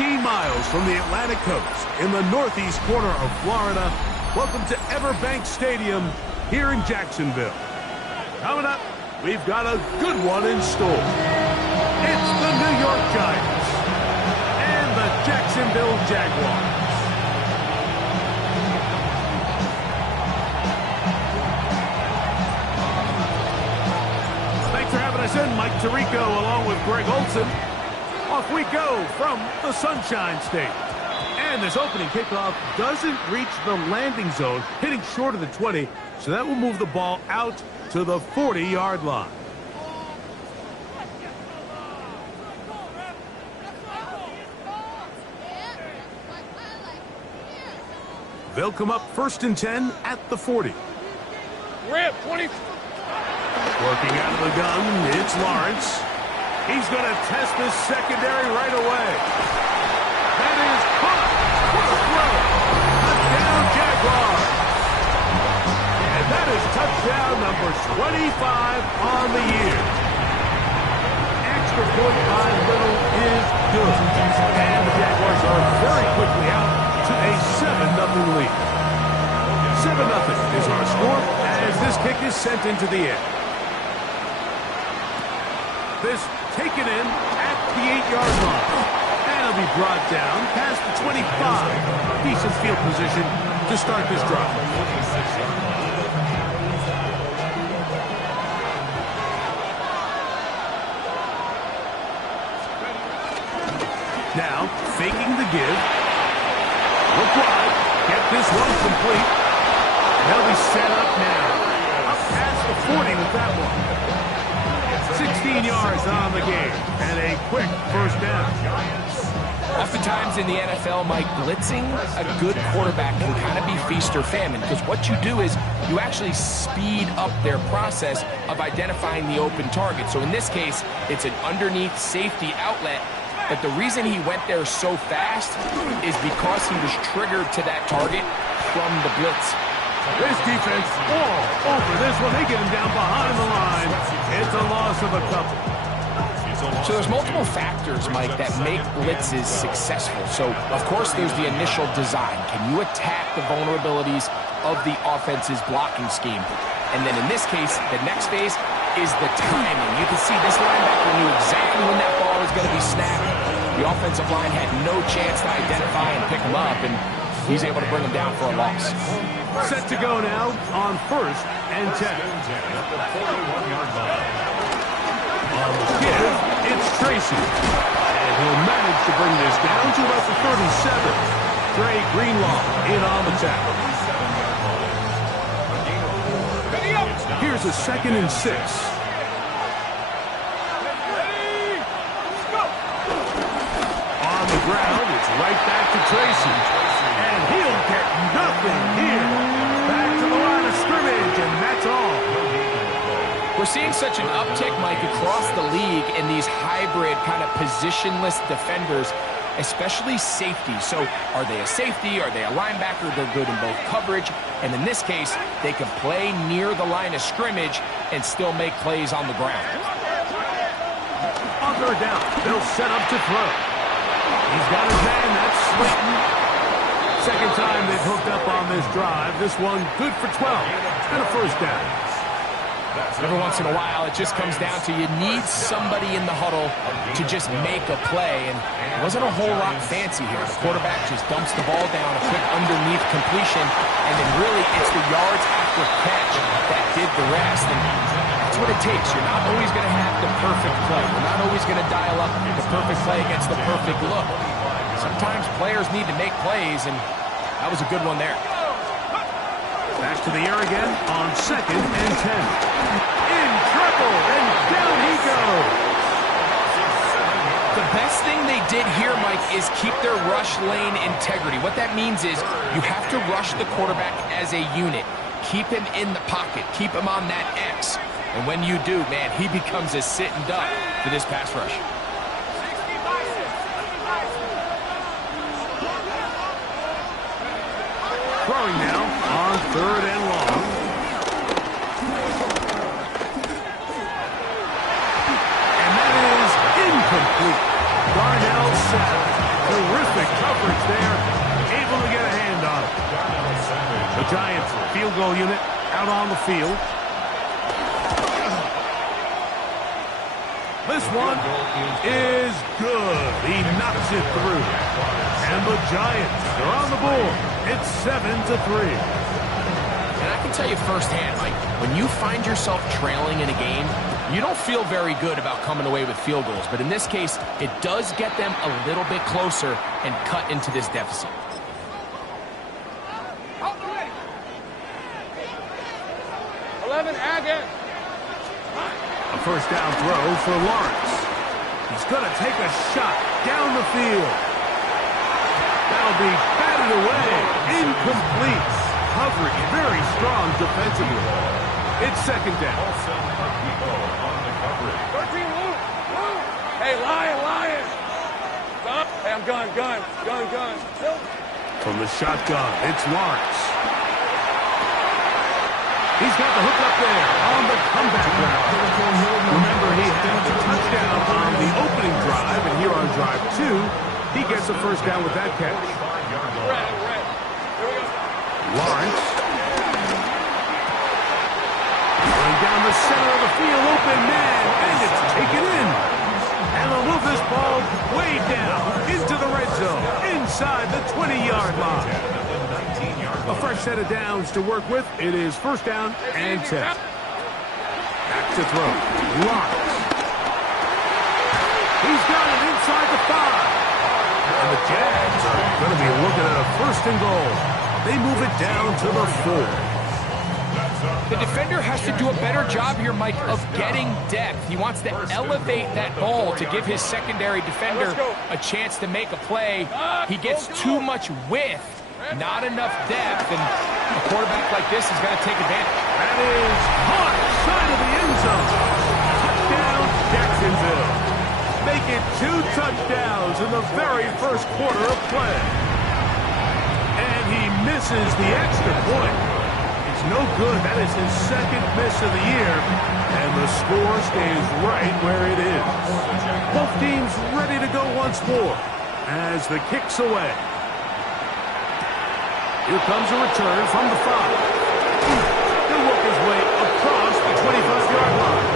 15 miles from the Atlantic coast in the northeast corner of Florida, welcome to Everbank Stadium here in Jacksonville. Coming up, we've got a good one in store. It's the New York Giants and the Jacksonville Jaguars. Thanks for having us in. Mike Tirico along with Greg Olson. Off we go from the Sunshine State. And this opening kickoff doesn't reach the landing zone, hitting short of the 20, so that will move the ball out to the 40-yard line. They'll come up 1st and 10 at the 40. Rip, 20. Working out of the gun, it's Lawrence. He's going to test this secondary right away. That is caught. What a throw. Touchdown, Jaguars. And that is touchdown number 25 on the year. Extra point by Little is good. And the Jaguars are very quickly out to a 7-0 lead. 7-0 is our score as this kick is sent into the air. This taken in at the 8-yard line. And it'll be brought down past the 25. Decent field position to start this drive. Now, faking the give. Look wide. Get this one complete. They'll be set up now. Up past the 40 with that one. 16 yards on the game, and a quick first down. Oftentimes in the NFL, Mike, blitzing a good quarterback can kind of be feast or famine, because what you do is you actually speed up their process of identifying the open target. So in this case, it's an underneath safety outlet, but the reason he went there so fast is because he was triggered to that target from the blitz. This defense all over this one. They get him down behind the line. It's a loss of a couple. So there's multiple factors, Mike, that make blitzes successful. So, of course, there's the initial design. Can you attack the vulnerabilities of the offense's blocking scheme? And then in this case, the next phase is the timing. You can see this linebacker knew exactly when that ball was going to be snapped. The offensive line had no chance to identify and pick him up, and he's able to bring him down for a loss. Set to go now on 1st and 10. On the give, it's Tracy. And he'll manage to bring this down to about the 37. Trey Greenlaw in on the tackle. Here's a 2nd and 6. On the ground, it's right back to Tracy. And he'll get nothing here. Back to the line of scrimmage, and that's all. We're seeing such an uptick, Mike, across the league in these hybrid kind of positionless defenders, especially safety. So are they a safety? Are they a linebacker? They're good in both coverage. And in this case, they can play near the line of scrimmage and still make plays on the ground. On 3rd down, they'll set up to throw. He's got his man. That's Slayton. Second time they've hooked up on this drive. This one good for 12 and a first down. Every once in a while, it just comes down to you need somebody in the huddle to just make a play, and it wasn't a whole lot fancy here. The quarterback just dumps the ball down, a quick underneath completion, and then really it's the yards after catch that did the rest, and that's what it takes. You're not always going to have the perfect play. You're not always going to dial up the perfect play against the perfect look. Sometimes players need to make plays, and that was a good one there. Back to the air again on 2nd and 10. In trouble, and down he goes. The best thing they did here, Mike, is keep their rush lane integrity. What that means is you have to rush the quarterback as a unit. Keep him in the pocket. Keep him on that X. And when you do, man, he becomes a sitting duck for this pass rush. Throwing now on 3rd and long. And that is incomplete. Darnell Savage Terrific coverage there. Able to get a hand on it. The Giants field goal unit out on the field. This one is good. He knocks it through. And the Giants are on the board. It's 7-3. And I can tell you firsthand, Mike, when you find yourself trailing in a game, you don't feel very good about coming away with field goals. But in this case, it does get them a little bit closer and cut into this deficit. 11, Agate. A first down throw for Lawrence. He's going to take a shot down the field. That'll be batted away. Incomplete. Coverage very strong defensively. It's second down. 13, Luke. Hey, Lion. Hey, I'm gun. From the shotgun, it's Lawrence. He's got the hook up there on the comeback route. Remember, he had the touchdown on the opening drive, and here on drive 2, he gets a first down with that catch. Red. Here we go. Lawrence. Going down the center of the field, open man, and it's taken in. And they'll move this ball way down into the red zone, inside the 20-yard line. A fresh set of downs to work with. It is first down and 10. Back to throw. Lawrence. He's got it inside the 5. And the Jags are going to be looking at a first and goal. They move it down to the 4. The defender has to do a better job here, Mike, of getting depth. He wants to elevate that ball to give his secondary defender a chance to make a play. He gets too much width, not enough depth, and a quarterback like this is going to take advantage. That is caught side of the end zone. Touchdown, Jacksonville. Make it 2 touchdowns in the very first quarter of play. And he misses the extra point. It's no good. That is his second miss of the year. And the score stays right where it is. Both teams ready to go once more as the kick's away. Here comes a return from the 5. He'll work his way across the 25-yard line.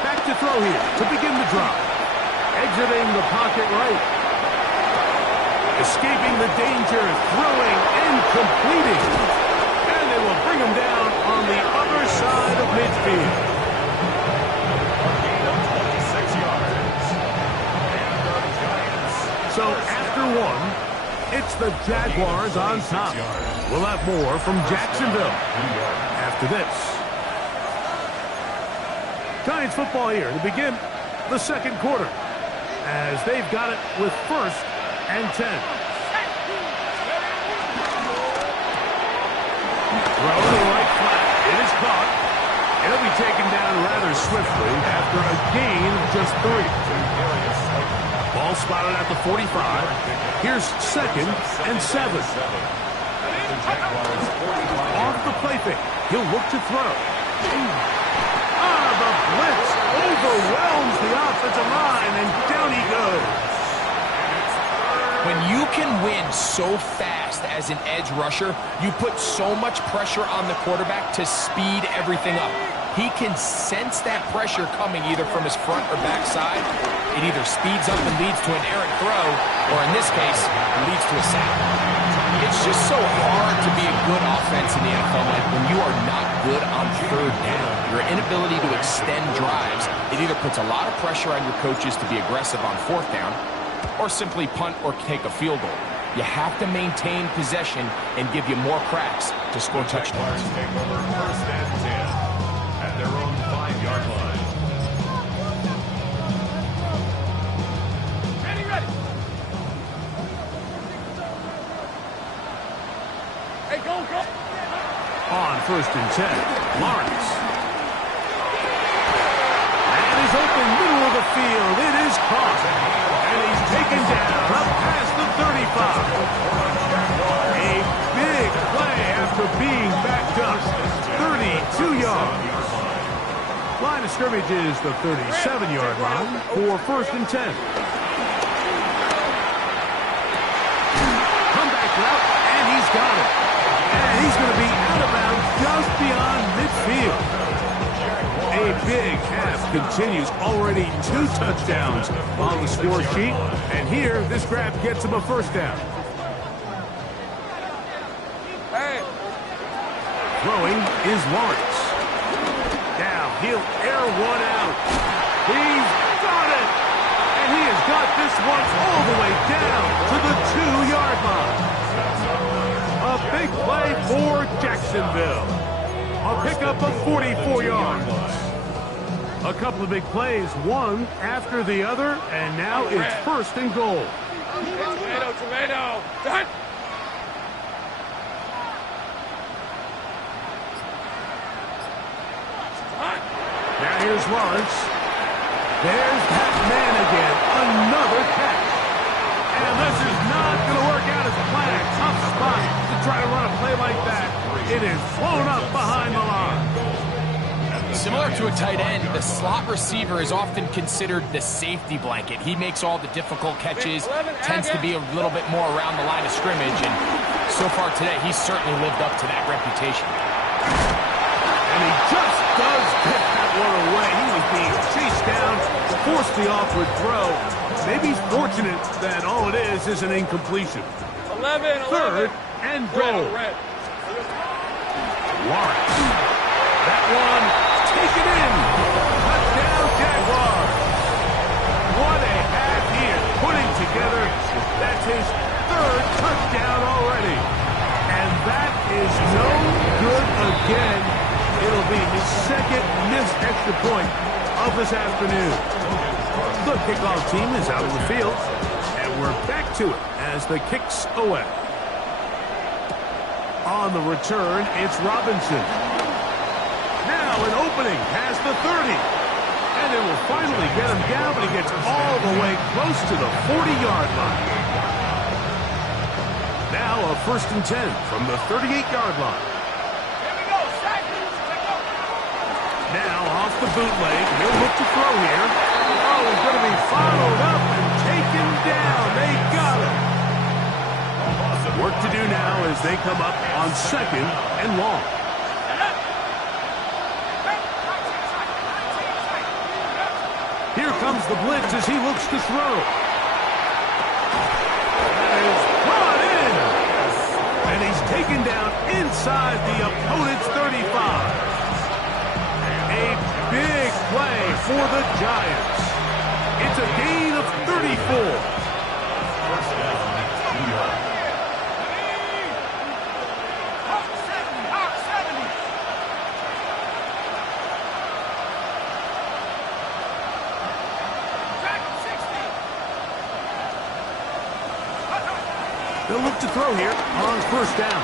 Back to throw here to begin the drive. Exiting the pocket right. Escaping the danger, throwing and completing. And they will bring him down on the other side of midfield. 26 yards. So after 1, it's the Jaguars on top. We'll have more from Jacksonville after this. Giants football here to begin the second quarter as they've got it with first and 10. Throw to the right flat. It is caught. It'll be taken down rather swiftly after a gain of just 3. Ball spotted at the 45. Here's second and 7. Off the play fake. He'll look to throw. The blitz overwhelms the offensive line, and down he goes. When you can win so fast as an edge rusher, you put so much pressure on the quarterback to speed everything up. He can sense that pressure coming either from his front or back side. It either speeds up and leads to an errant throw, or in this case, leads to a sack. It's just so hard to be a good offense in the NFL, Mike, when you are not good on third down. Your inability to extend drives, it either puts a lot of pressure on your coaches to be aggressive on fourth down, or simply punt or take a field goal. You have to maintain possession and give you more cracks to score touchdowns. Take over first and 10 at their own 5-yard line. Ready. Hey, go. On first and 10, Lawrence. And is open middle of the field. It is is caught. And he's taken down up past the 35. A big play after being backed up. 32 yards. Line of scrimmage is the 37-yard line for 1st and 10. Comeback route, and he's got it. And he's going to be out of bounds just beyond midfield. A big half continues. Already 2 touchdowns on the score sheet. And here, this grab gets him a 1st down. Hey. Throwing is Lawrence. Now he'll air one out. He's got it! And he has got this one all the way down to the 2-yard line. A big play for Jacksonville. A pickup of 44 yards. A couple of big plays, one after the other, and now it's 1st and goal. Tomato, tomato. Done. Now here's Lawrence. There's that man again. Another catch. And this is not going to work out as planned. Tough spot to try to run a play like that. It is flown up behind the line. Similar to a tight end, the slot receiver is often considered the safety blanket. He makes all the difficult catches, tends to be a little bit more around the line of scrimmage, and so far today, he's certainly lived up to that reputation. And he just does get that one away. He was being chased down, forced the awkward throw. Maybe he's fortunate that all it is an incompletion. 11. 3rd and goal. Red. Lawrence. That one taken in. Touchdown Jaguars. What a half he is putting together. That's his 3rd touchdown already. And that is no good again. It'll be his 2nd missed extra point of this afternoon. The kickoff team is out of the field, and we're back to it as the kicks away. On the return, it's Robinson. Now an opening past the 30. And it will finally get him down, but he gets all the way close to the 40-yard line. Now a 1st and 10 from the 38-yard line. Now off the bootleg, he'll look to throw here. Oh, he's going to be followed up and taken down. They got him. Work to do now as they come up on 2nd and long. Here comes the blitz as he looks to throw. That is brought in. And he's taken down inside the opponent's 35. A big play for the Giants. It's a gain of 34. They'll look to throw here on 1st down.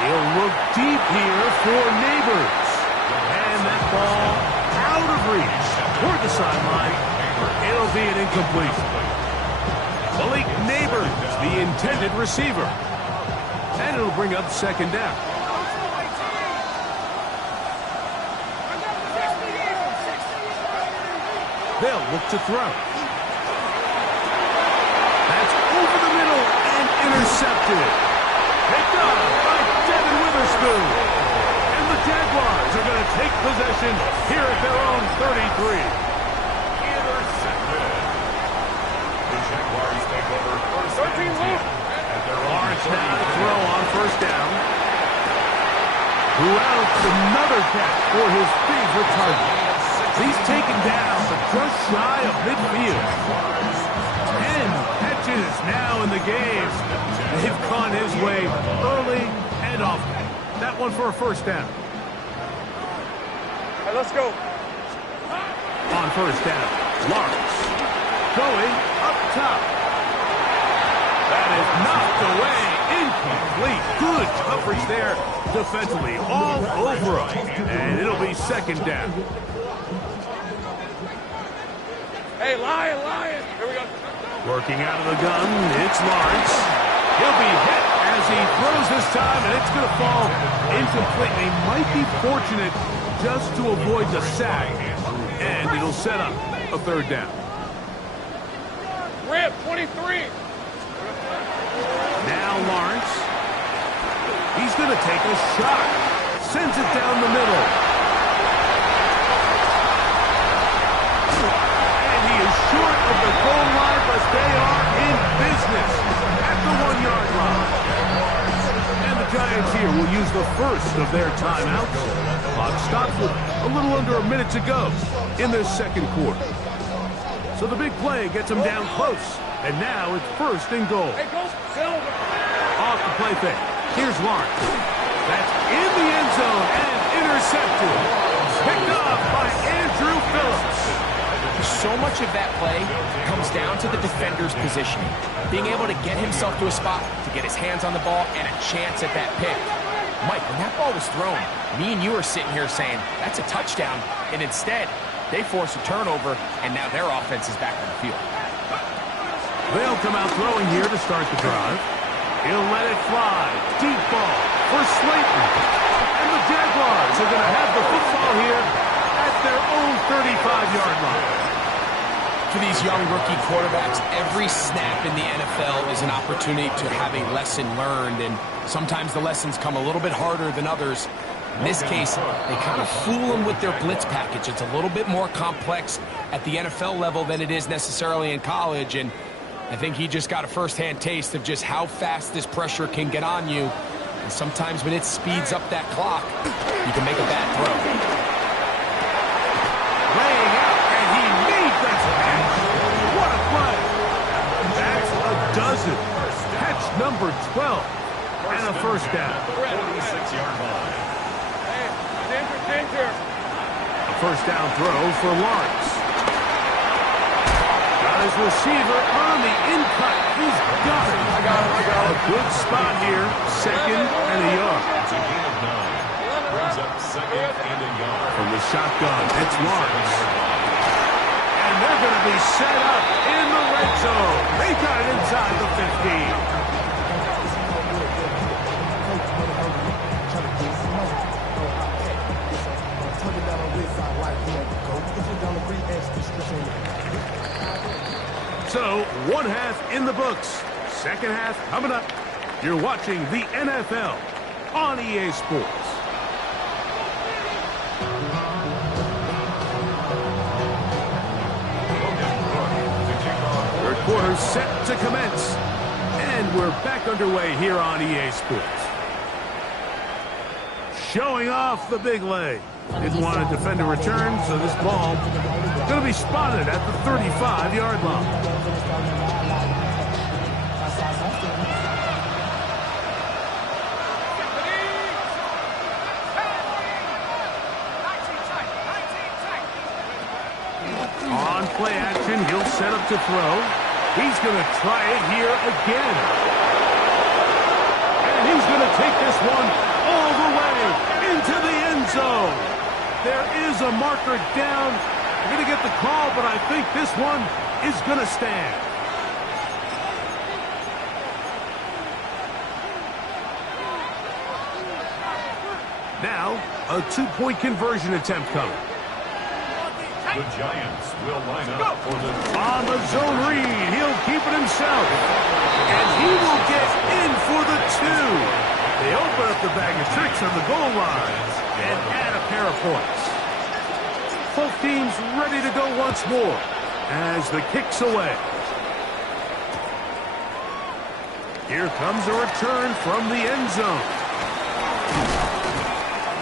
He'll look deep here for Neighbors. And that ball out of reach toward the sideline. It'll be an incompletion. Malik Neighbors, the intended receiver. And it'll bring up 2nd down. They'll look to throw. That's over the middle and intercepted. Picked up by Devin Witherspoon. And the Jaguars are going to take possession here at their own 33. Intercepted. The Jaguars take over 1st and 10 at their own Lawrence now to throw on 1st down. Who outs another catch for his favorite target. He's taken down, but just shy of midfield. 10 catches now in the game. They've gone his way early and often. That one for a 1st down. Hey, let's go. On 1st down, Lawrence going up top. That is knocked away, incomplete. Good coverage there defensively, all over him. And it'll be 2nd down. Hey, Hey, Lion, Lion. Here we go. Working out of the gun, it's Lawrence. He'll be hit as he throws this time, and it's going to fall incomplete. They might be fortunate just to avoid the sack, and it'll set up a third down. Rip, 23. Now Lawrence. He's going to take a shot. Sends it down the middle. And he is short of the goal line, but they are in business at the 1-yard line. And the Giants here will use the first of their timeouts. Clock stops with a little under a minute to go in this second quarter. So the big play gets him down close. And now it's first and goal. Hey, go Silver. Off the play fake. Here's Lawrence. That's in the end zone and intercepted. Picked off by Andrew Phillips. So much of that play comes down to the defender's positioning. Being able to get himself to a spot, to get his hands on the ball, and a chance at that pick. Mike, when that ball was thrown, me and you are sitting here saying, that's a touchdown. And instead, they force a turnover, and now their offense is back on the field. They'll come out throwing here to start the drive. He'll let it fly. Deep ball for Slayton. And the Jaguars are going to have the football here at their own 35-yard line. For these young rookie quarterbacks, every snap in the NFL is an opportunity to have a lesson learned, and sometimes the lessons come a little bit harder than others. In this case, they kind of fool them with their blitz package. It's a little bit more complex at the NFL level than it is necessarily in college, and I think he just got a first-hand taste of just how fast this pressure can get on you. And sometimes when it speeds up that clock, you can make a bad throw. Laying out, and he made that catch. What a play. That's a dozen. Catch number 12. And a first down. 46-yard line. Hey, danger. A first down throw for Lawrence. Got his receiver on the in-cut. He's got it. I got him. A good spot here. Second and a yard. It's a gain of 9. Brings up second and a yard. From the shotgun, it's Lawrence. And they're going to be set up in the red zone. They got it inside the 15. So, one half in the books. Second half coming up. You're watching the NFL on EA Sports. Third quarter set to commence. And we're back underway here on EA Sports. Showing off the big leg. Didn't want to defend a return, so this ball is going to be spotted at the 35-yard line. On play action, he'll set up to throw. He's going to try it here again. And he's going to take this one all the way into the end zone. There is a marker down. We're going to get the call, but I think this one is going to stand. Now, a two-point conversion attempt coming. The Giants will line up for the On the zone read, he'll keep it himself. And he will get in for the two. They open up the bag of tricks on the goal line and add a pair of points. Both teams ready to go once more as the kick's away. Here comes a return from the end zone.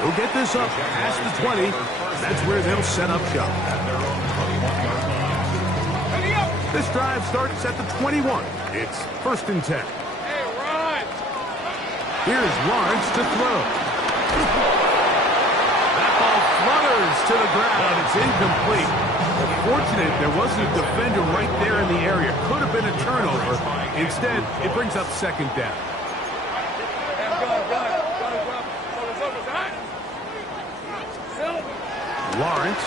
We'll get this up past the 20. That's where they'll set up shop. This drive starts at the 21. It's first and 10. Hey, run. Here's Lawrence to throw. That ball flutters to the ground. It's incomplete. Fortunate there wasn't a defender right there in the area. Could have been a turnover. Instead, it brings up second down. Lawrence.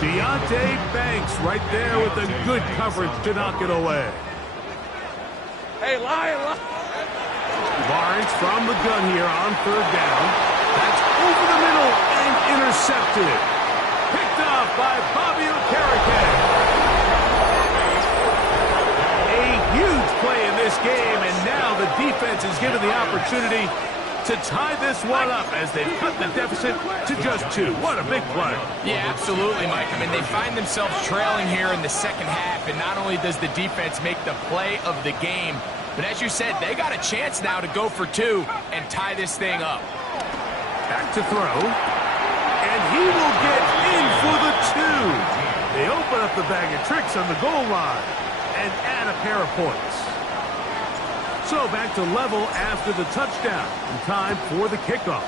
Deontay Banks right there with the good coverage to knock it away. Hey, Lion. Lawrence from the gun here on third down. That's over the middle and intercepted. Picked off by Bobby Okereke. A huge play in this game, and now the defense is given the opportunity to tie this one up as they've cut the deficit to just 2. What a big play. Yeah, absolutely, Mike. I mean, they find themselves trailing here in the second half, and not only does the defense make the play of the game, but as you said, they got a chance now to go for 2 and tie this thing up. Back to throw. And he will get in for the 2. They open up the bag of tricks on the goal line and add a pair of points. So back to level after the touchdown. And time for the kickoff.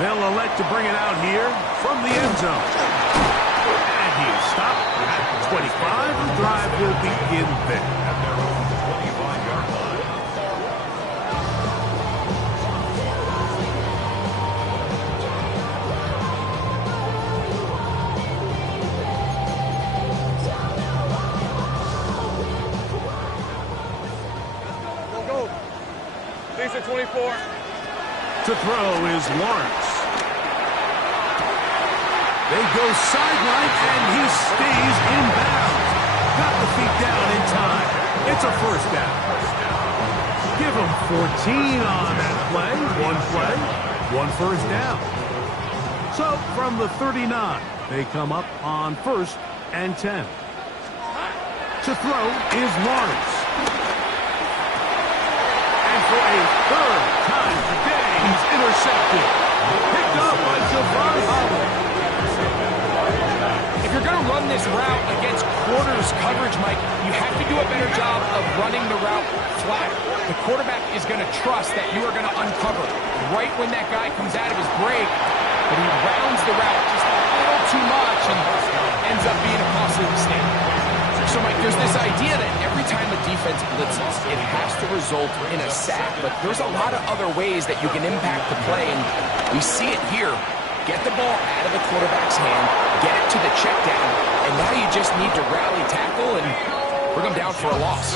They'll elect to bring it out here from the end zone. And he's stopped at 25. The drive will begin there. At their own 25-yard line. Go. These are 24. To throw is Lawrence. They go sideline, and he stays in bounds. Got the feet down in time. It's a first down. Give him 14 on that play. One first down. So from the 39, they come up on 1st and 10. To throw is Lawrence. And for a third time today, he's intercepted. Picked up by Javon Holland. If you're going to run this route against quarters coverage, Mike, you have to do a better job of running the route flat. The quarterback is going to trust that you are going to uncover right when that guy comes out of his break, but he rounds the route just a little too much and ends up being a costly mistake. So, Mike, there's this idea that every time a defense blitzes, it has to result in a sack, but there's a lot of other ways that you can impact the play, and we see it here. Get the ball out of the quarterback's hand, get it to the check down, and now you just need to rally tackle and bring them down for a loss.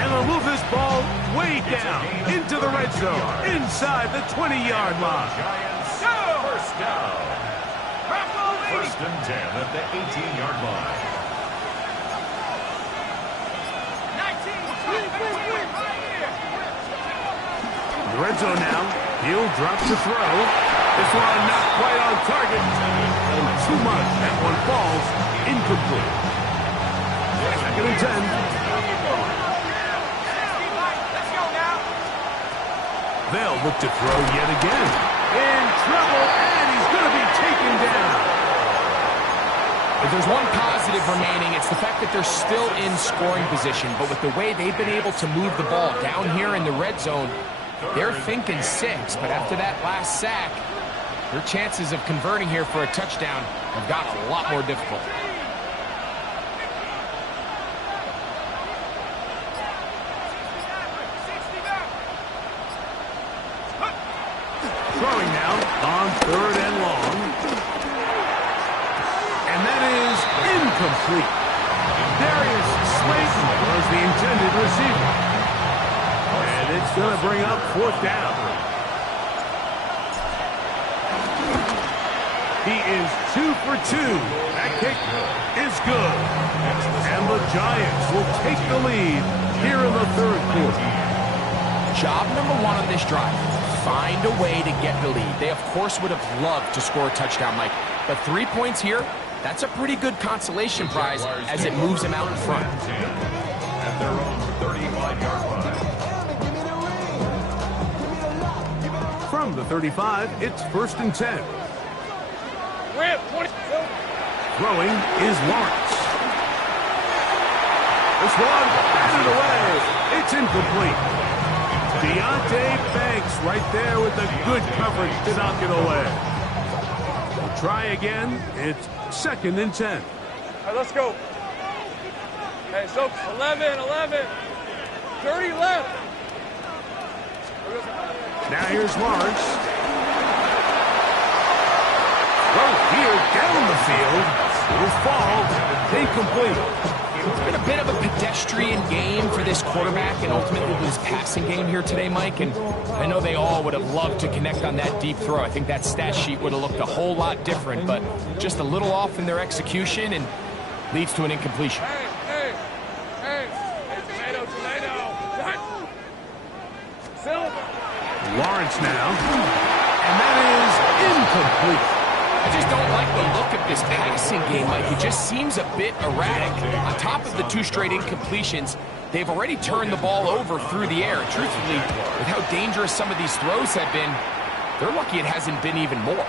And they'll move this ball way down into the red zone, inside the 20-yard line. Giants, first down. 1st and 10 at the 18-yard line. The red zone now. He'll drop to throw. This one not quite on target. And too much. That one falls incomplete. 2nd and 10. They'll look to throw yet again. In trouble, and he's going to be taken down. If there's one positive remaining, it's the fact that they're still in scoring position. But with the way they've been able to move the ball down here in the red zone, they're thinking 6. But after that last sack, their chances of converting here for a touchdown have got a lot more difficult. Throwing now on 3rd and long. And that is incomplete. Darius Slayton was the intended receiver. And it's going to bring up 4th down. He is 2 for 2. That kick is good. And the Giants will take the lead here in the 3rd quarter. Job number 1 on this drive, find a way to get the lead. They, of course, would have loved to score a touchdown, Mike. But 3 points here, that's a pretty good consolation prize as it moves them out in front. At their own 35-yard line. From the 35, it's 1st and 10. Throwing is Lawrence. This one batted away. It's incomplete. Deontay Banks right there with the good coverage to knock it away. We'll try again. It's 2nd and 10. All right, let's go. Hey, so 11. 30 left. Now here's Lawrence. here down the field. Will fall incomplete. It's been a bit of a pedestrian game for this quarterback and ultimately this passing game here today, Mike. And I know they all would have loved to connect on that deep throw. I think that stat sheet would have looked a whole lot different, but just a little off in their execution and leads to an incompletion. Hey, tomato. Silver. Lawrence now. And that is incomplete. I just don't like the look of this passing game, Mike. It just seems a bit erratic. On top of the 2 straight incompletions, they've already turned the ball over through the air. Truthfully, with how dangerous some of these throws have been, they're lucky it hasn't been even more.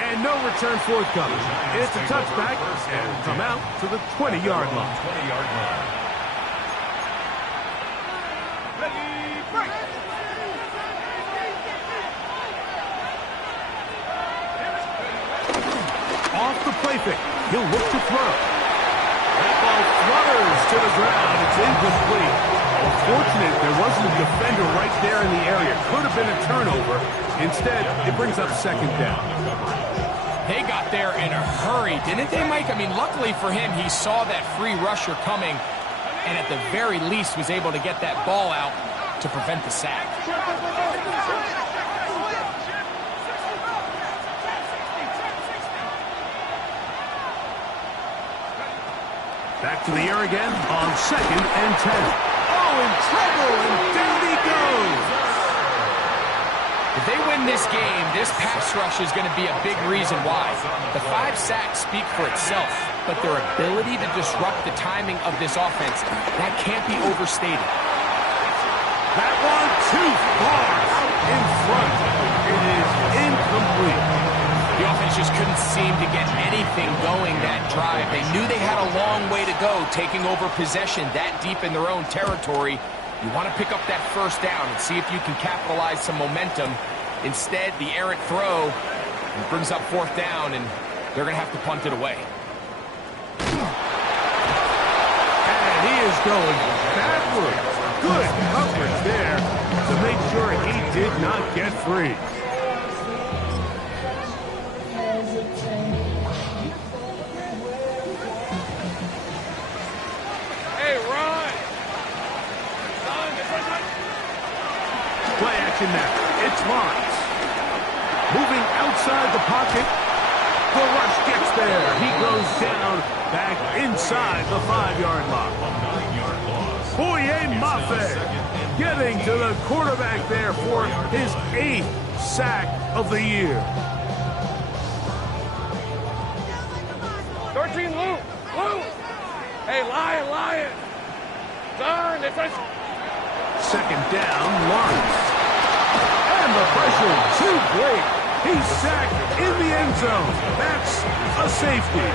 And no return forthcoming. It's a touchback and come out to the 20-yard line. Off the play fake. He'll look to throw. That ball flutters to the ground. It's incomplete. Unfortunate there wasn't a defender right there in the area. Could have been a turnover. Instead, it brings up second down. They got there in a hurry, didn't they, Mike? I mean, luckily for him, he saw that free rusher coming and at the very least was able to get that ball out to prevent the sack. Back to the air again on 2nd and 10. Oh, in trouble, and down he goes. If they win this game, this pass rush is going to be a big reason why. The 5 sacks speak for itself, but their ability to disrupt the timing of this offense, that can't be overstated. That one too far out in front. It is incomplete. The offense just couldn't seem to get anything going that drive. They knew they had a long way to go, taking over possession that deep in their own territory. You want to pick up that first down and see if you can capitalize some momentum. Instead, the errant throw brings up 4th down, and they're going to have to punt it away. And he is going backwards. Good coverage there to make sure he did not get free. Play action now. It's Lawrence. Moving outside the pocket. The rush gets there. He goes down back inside the 5-yard line. Boye Mafe getting to the quarterback there for his 8th sack of the year. 13, Lou. Hey, Lion. Turn. Second down, Lawrence. And the pressure too great. He's sacked in the end zone. That's a safety.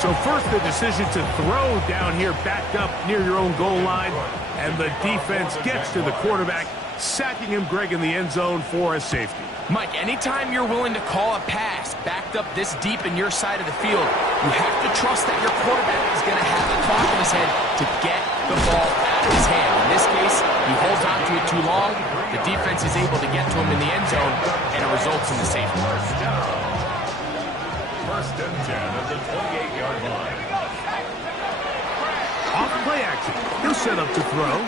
So first the decision to throw down here backed up near your own goal line. And the defense gets to the quarterback, sacking him, Greg, in the end zone for a safety. Mike, anytime you're willing to call a pass backed up this deep in your side of the field, you have to trust that your quarterback is going to have the clock in his head to get the ball out of his hand. In this case, he holds on to it too long. The defense is able to get to him in the end zone, and it results in the safety. First and 10 at the 28-yard line. Off play action. He'll set up to throw.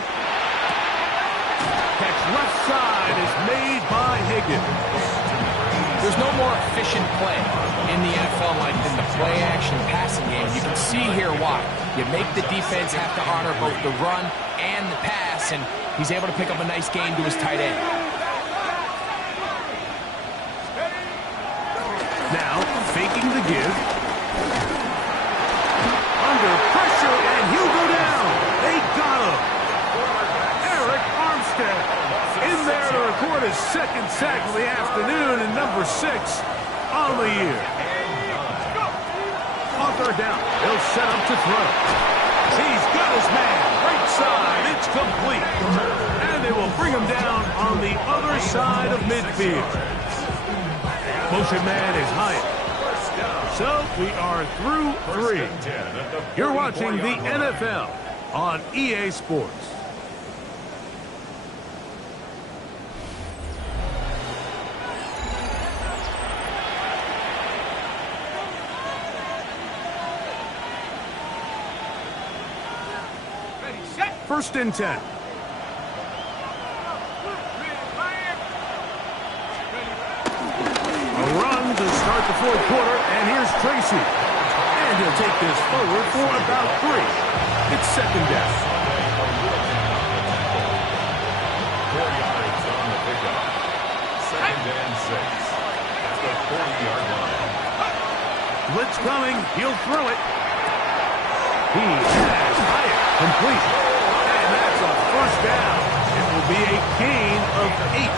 Catch left side is made by Higgins. There's no more efficient play in the NFL like than the play-action passing game. You can see here why. You make the defense have to honor both the run and the pass, and he's able to pick up a nice gain to his tight end. Now, faking the give. Under pressure, and he'll go down. They got him. Eric Armstead in there to record his 2nd sack of the afternoon and number 6 on the year. On 3rd down, he'll set up to throw. He's got his man. Right side, it's complete. And they will bring him down on the other side of midfield. Motion man is high. So we are through 3. You're watching the NFL on EA Sports. 1st and 10. A run to start the 4th quarter, and here's Tracy. And he'll take this forward for about 3. It's 2nd down. 4 yards on the pickup. 2nd and 6 at the 40-yard line. Blitz coming. He'll throw it. He has Hyatt complete. And that's a 1st down. It will be a gain of 8.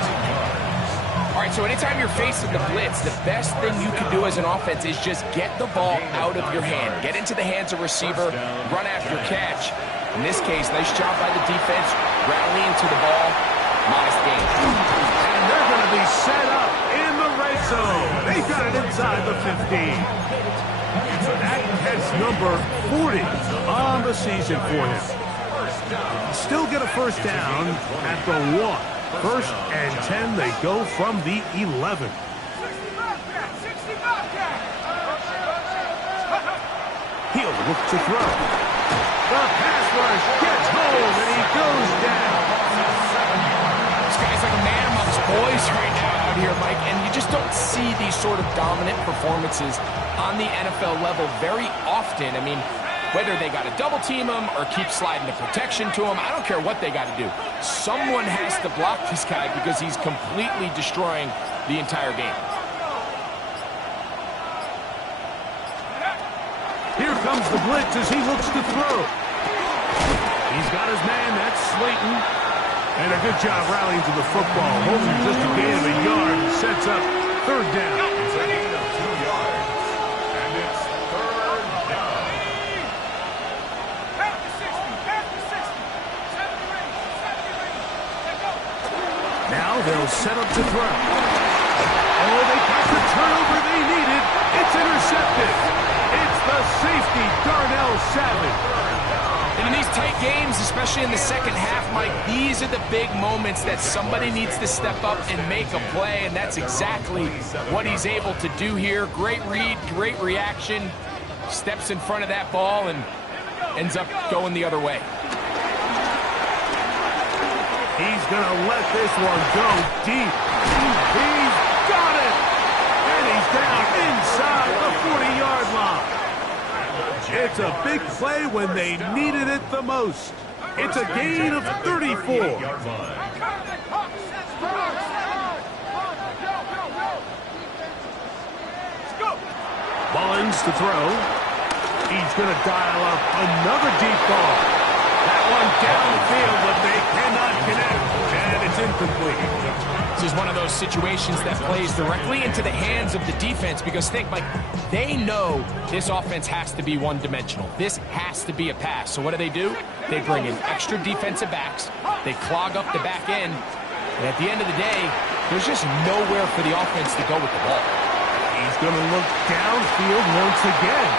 All right, so anytime you're facing the blitz, the best thing you can do as an offense is just get the ball out of your hand. Get into the hands of receiver, run after catch. In this case, nice job by the defense, rallying to the ball. Modest gain. And they're going to be set up in the red zone. They got it inside the 15. That's number 40 on the season for him. Still get a 1st down at the 1. 1st and 10, they go from the 11. He'll look to throw. The pass rush gets home, and he goes down. This guy's like a man amongst boys right now out here, Mike, and you just don't see these sort of dominant performances on the NFL level very often. I mean, whether they got to double team him or keep sliding the protection to him, I don't care what they got to do. Someone has to block this guy because he's completely destroying the entire game. Here comes the blitz as he looks to throw. He's got his man, that's Slayton. And a good job rallying to the football. Holding just a gain of a yard and sets up 3rd down. It's a gain of 2 yards. And it's 3rd down. Now they'll set up to throw. Oh, they got the turnover they needed. It's intercepted. It's the safety, Darnell Savage. And in these tight games, especially in the 2nd half, Mike, these are the big moments that somebody needs to step up and make a play, and that's exactly what he's able to do here. Great read, great reaction, steps in front of that ball and ends up going the other way. He's going to let this one go deep. He's got it! And he's down inside the 40-yard line. It's a big play when they needed it the most. It's a gain of 34. Mullins to throw. He's going to dial up another deep ball. That one down the field, but they cannot connect, and it's incomplete. This is one of those situations that plays directly into the hands of the defense because think, Mike, they know this offense has to be one-dimensional. This has to be a pass. So what do? They bring in extra defensive backs. They clog up the back end. And at the end of the day, there's just nowhere for the offense to go with the ball. He's going to look downfield once again.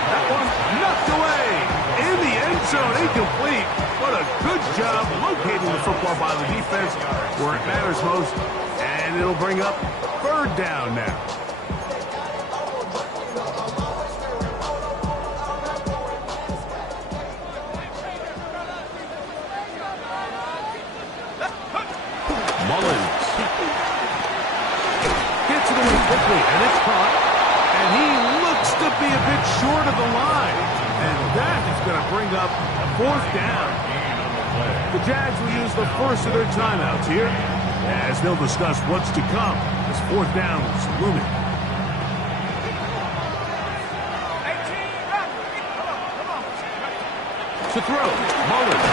That one knocked away. In the end zone, incomplete. What a good job locating the football by the defense where it matters most. And it'll bring up 3rd down now. Mullins gets it away quickly, and it's caught. And he looks to be a bit short of the line. And that is going to bring up 4th down. The Jags will use the first of their timeouts here as they'll discuss what's to come as 4th down is looming. To throw, Mullins.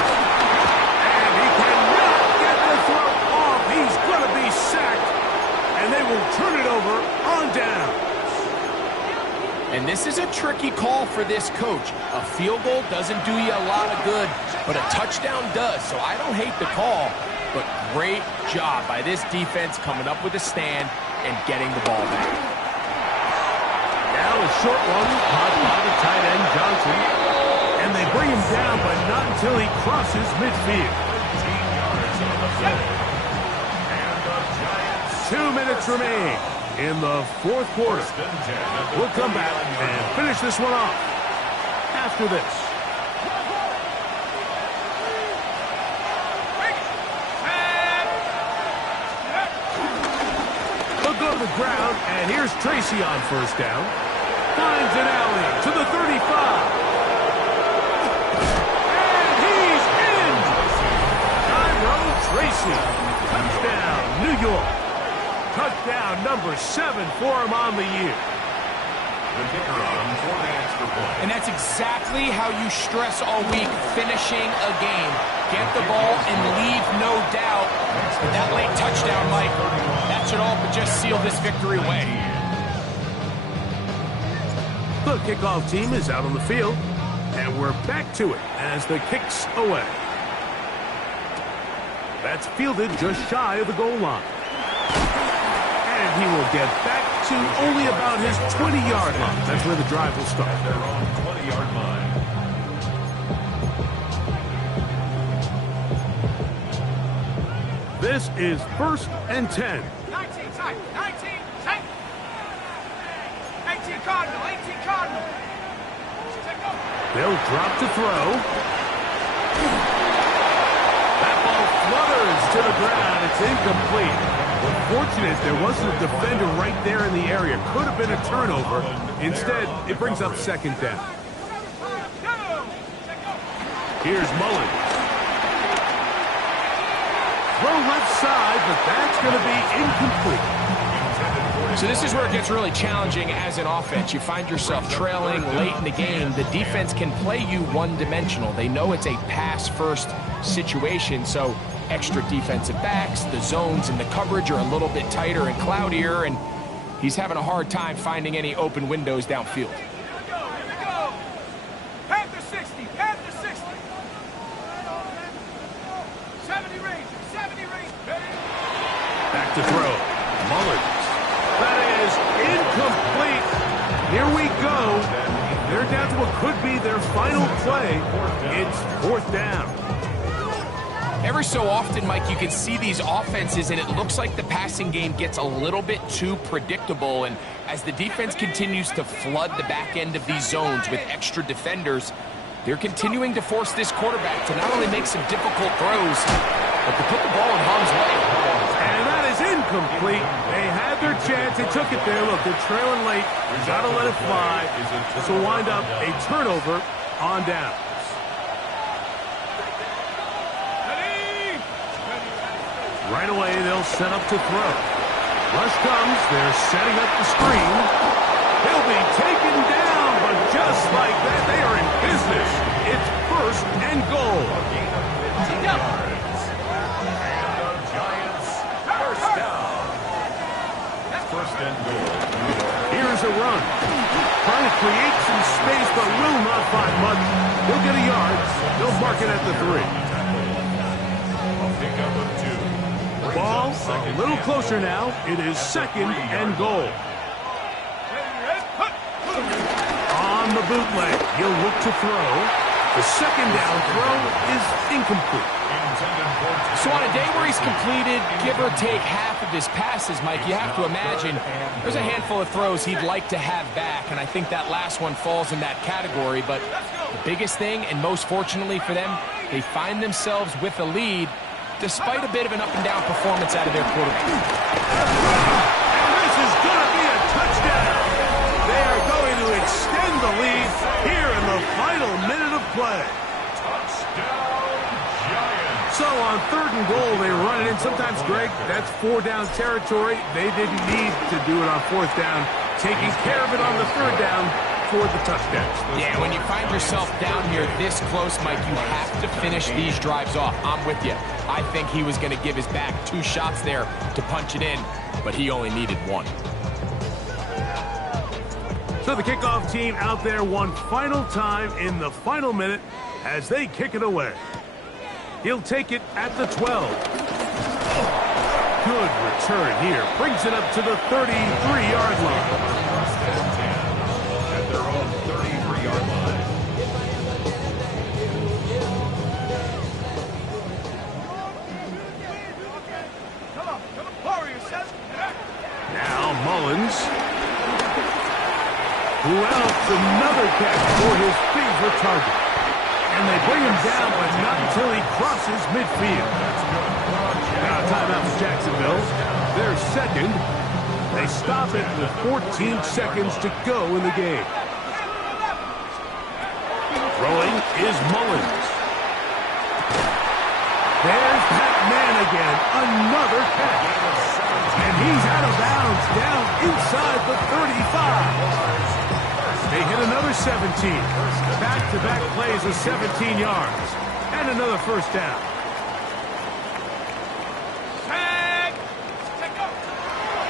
And he cannot get the throw off. He's going to be sacked. And they will turn it over on down. And this is a tricky call for this coach. A field goal doesn't do you a lot of good, but a touchdown does. So I don't hate the call, but great job by this defense coming up with a stand and getting the ball back. Now a short one caught by the tight end Johnson. And they bring him down, but not until he crosses midfield. 2 minutes remain in the 4th quarter. We'll come back and finish this one off after this. the ground, and here's Tracy on first down. Finds an alley to the 35. And he's in! Tyrone Tracy. Touchdown, New York. Touchdown number 7 for him on the year. The kicker on for the extra point. And that's exactly how you stress all week, finishing a game. Get the ball and leave no doubt. But that late touchdown, Mike, that should all but just seal this victory away. The kickoff team is out on the field, and we're back to it as the kick's away. That's fielded just shy of the goal line. And he will get back to only about his 20-yard line. That's where the drive will start. They're on 20-yard line. This is 1st and 10. 19, side. 19, take. 18 Cardinal, 18 Cardinal. They'll drop to throw. That ball flutters to the ground. It's incomplete. Fortunate there wasn't a defender right there in the area. Could have been a turnover. Instead, it brings up 2nd down. Here's Mullins. Throw left side, but that's going to be incomplete. So this is where it gets really challenging as an offense. You find yourself trailing late in the game. The defense can play you one-dimensional. They know it's a pass-first situation, so extra defensive backs, the zones and the coverage are a little bit tighter and cloudier, and he's having a hard time finding any open windows downfield. Here we go. Panther 60, Panther 60. 70 range, 70 range. Back to throw. Mullins. That is incomplete. Here we go. They're down to what could be their final play. It's 4th down. Every so often, Mike, you can see these offenses, and it looks like the passing game gets a little bit too predictable. And as the defense continues to flood the back end of these zones with extra defenders, they're continuing to force this quarterback to not only make some difficult throws, but to put the ball in harm's way. And that is incomplete. They had their chance. They took it there. Look, they're trailing late. Got to let it fly. This will wind up a turnover on down. Right away, they'll set up to throw. Rush comes. They're setting up the screen. He'll be taken down, but just like that, they are in business. It's 1st and goal. And the Giants first down. 1st and goal. Here's a run. Trying to create some space, but will not find much. He'll get a yard. They'll mark it at the 3. A pickup of 2. Ball a little closer now. It is 2nd and goal. On the bootleg, he'll look to throw. The 2nd down throw is incomplete. So on a day where he's completed, give or take half of his passes, Mike, you have to imagine there's a handful of throws he'd like to have back, and I think that last one falls in that category. But the biggest thing, and most fortunately for them, they find themselves with a lead despite a bit of an up-and-down performance out of their quarterback. And this is going to be a touchdown. They are going to extend the lead here in the final minute of play. Touchdown, Giants. So on 3rd and goal, they run it in. Sometimes, Greg, that's 4-down territory. They didn't need to do it on 4th down. Taking care of it on the 3rd down for the touchdown. Yeah, when you find yourself down here this close, Mike, you have to finish these drives off. I'm with you. I think he was going to give his back 2 shots there to punch it in, but he only needed 1. So the kickoff team out there one final time in the final minute as they kick it away. He'll take it at the 12. Good return here. Brings it up to the 33-yard line. At their own 33-yard line. Now Mullins. Who else? Another catch for his favorite target. And they bring him down, but not until he crosses midfield. Now timeout for Jacksonville. Their 2nd They stop it with 14 seconds to go in the game. Throwing is Mullins. There's that man again. Another catch. And he's out of bounds down inside the 35. They hit another 17. Back-to-back plays of 17 yards. And another first down.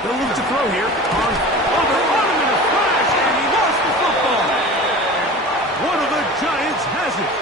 They'll look to throw here. They're on him in a flash, and he lost the football. One of the Giants has it.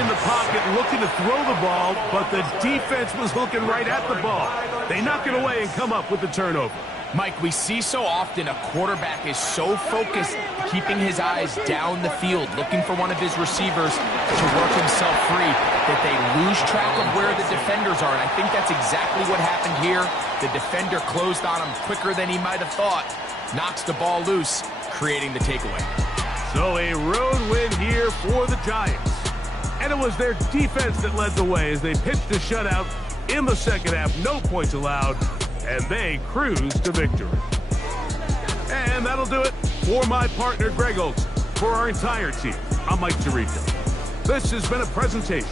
In the pocket, looking to throw the ball, but the defense was looking right at the ball. They knock it away and come up with the turnover. Mike, we see so often a quarterback is so focused, keeping his eyes down the field, looking for one of his receivers to work himself free, that they lose track of where the defenders are. And I think that's exactly what happened here. The defender closed on him quicker than he might have thought. Knocks the ball loose, creating the takeaway. So a road win here for the Giants. And it was their defense that led the way as they pitched a shutout in the second half. No points allowed, and they cruised to victory. And that'll do it for my partner, Greg Olson. For our entire team, I'm Mike Tirico. This has been a presentation